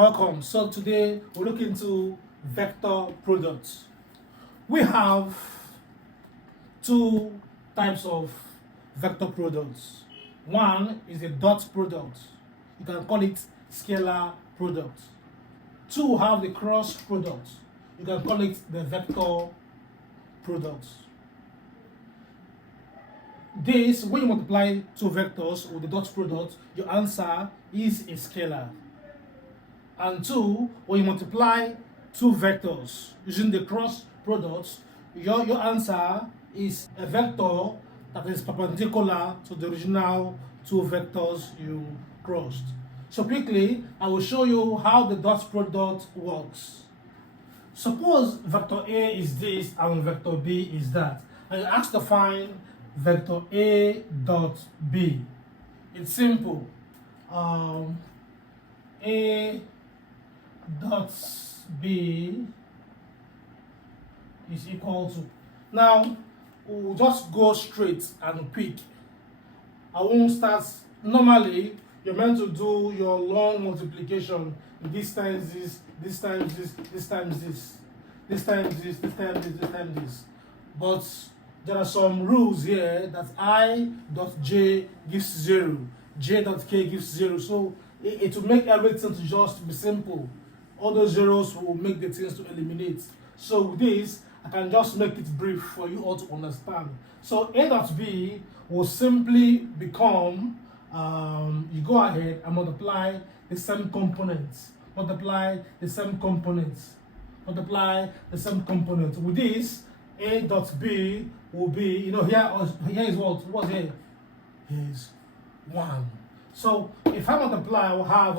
Welcome. So today we're looking into vector products. We have two types of vector products. One is a dot product. You can call it scalar product. Two have the cross product. You can call it the vector product. This, when you multiply two vectors with the dot product, your answer is a scalar. And two, when you multiply two vectors using the cross products, your answer is a vector that is perpendicular to the original two vectors you crossed. So quickly, I will show you how the dot product works. Suppose vector A is this and vector B is that, and you ask to find vector A dot B. It's simple. A dot B is equal to. Now we'll just go straight and quick. I won't start. Normally you're meant to do your long multiplication. This times this, this times this, this times this, this times this, this times this, this times this. But there are some rules here that I dot J gives 0, J dot K gives 0. So it will make everything to just be simple. All those zeros will make the things to eliminate. So with this, I can just make it brief for you all to understand. So A dot B will simply become, you go ahead and multiply the same components. Multiply the same components. Multiply the same components. With this, A dot B will be, here is what? What's here? Here's 1. So if I multiply, I will have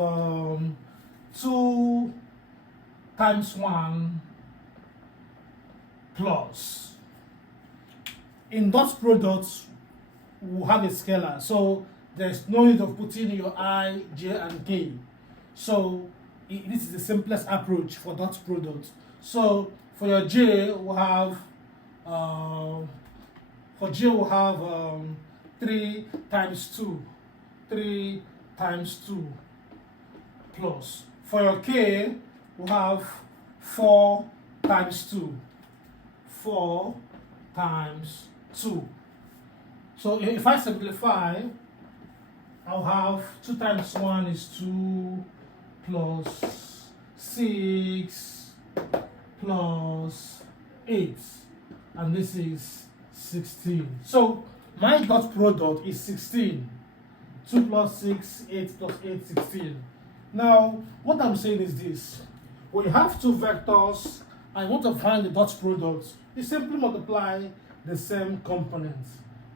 2 times 1 plus. In dot products, we'll have a scalar. So there's no need of putting your I, J, and K. So this is the simplest approach for dot products. So for your J, we'll have 3 times 2. 3 times 2 plus. For your K, we have 4 times 2. 4 times 2. So if I simplify, I'll have 2 times 1 is 2 plus 6 plus 8. And this is 16. So my dot product is 16. 2 plus 6, 8 plus 8, 16. Now, what I'm saying is this. When you have two vectors and you want to find the dot product, you simply multiply the same components,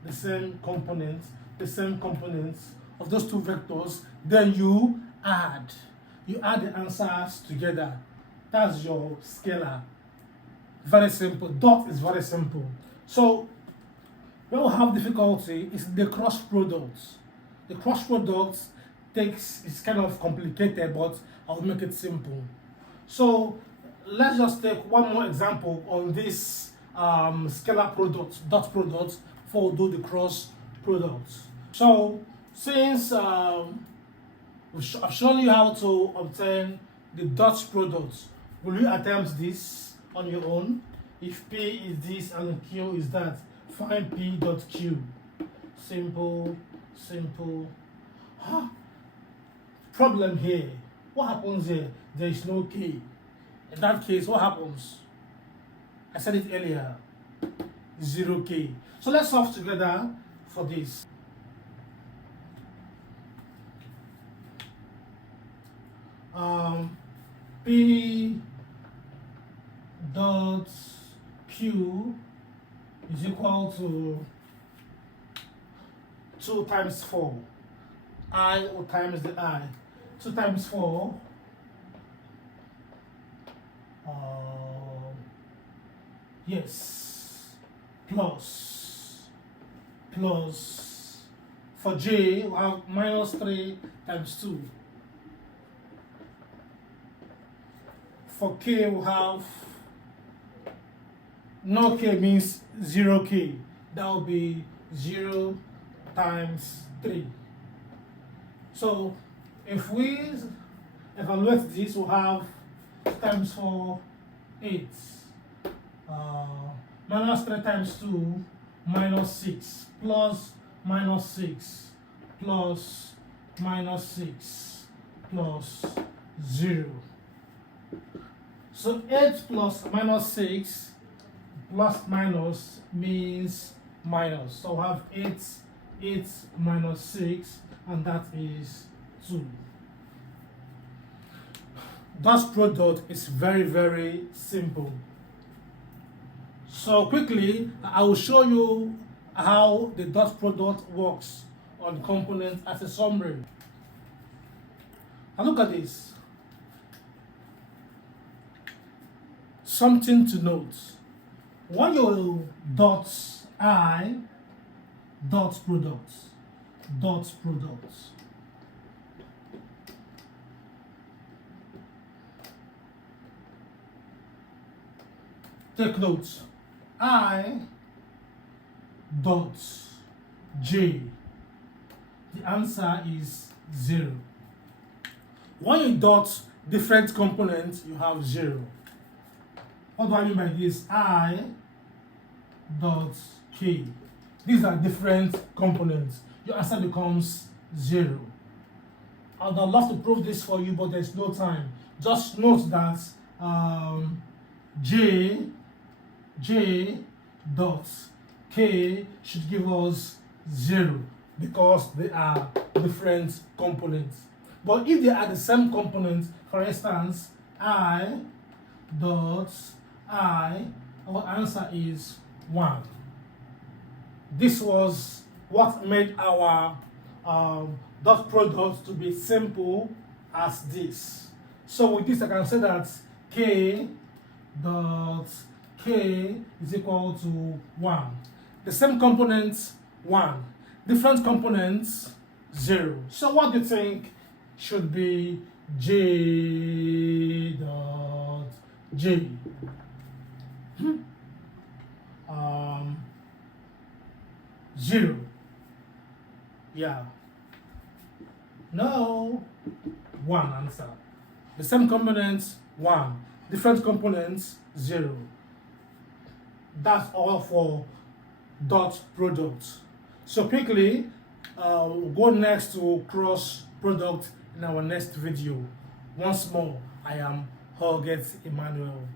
the same components, the same components of those two vectors, then you add. You add the answers together. That's your scalar. Very simple. Dot is very simple. So, where we have difficulty is the cross products. The cross product it's kind of complicated, but I'll make it simple. So let's just take one more example on this scalar product, dot product, before we do the cross products. So since I've shown you how to obtain the dot product, will you attempt this on your own? If P is this and Q is that, find P dot Q. Simple. Problem here. What happens here? There is no K. In that case, what happens? I said it earlier. 0K. So let's solve together for this. P dot Q is equal to 2 times 4. I or times the I. 2 times 4. Yes. Plus. For J, we have minus 3 times 2. For K, we have no K means 0K. That will be 0 times 3. So if we evaluate this, we'll have times 4, 8. Minus 3 times 2, minus 6. Plus minus 6. Plus minus 6. Plus 0. So 8 plus minus 6 plus minus means minus. So I have 8 minus 6, and that is 2. Dot product is very, very simple. So quickly, I will show you how the dot product works on components as a summary. Now look at this. Something to note. When you dot I dot product, take note. I dot j, the answer is 0. When you dot different components, you have 0. What do I mean by this? I dot k. These are different components. Your answer becomes 0. I would love to prove this for you, but there's no time. Just note that j dot k should give us 0 because they are different components. But if they are the same component, for instance, I dot I, our answer is 1. This was what made our dot product to be simple as this. So with this, I can say that k dot k is equal to 1. The same components, 1. Different components, 0. So what do you think should be j dot j? 0. Yeah. No. 1 answer. The same components, 1. Different components, 0. That's all for dot product. So quickly, we'll go next to cross product in our next video. Once more, I am Holget Emmanuel.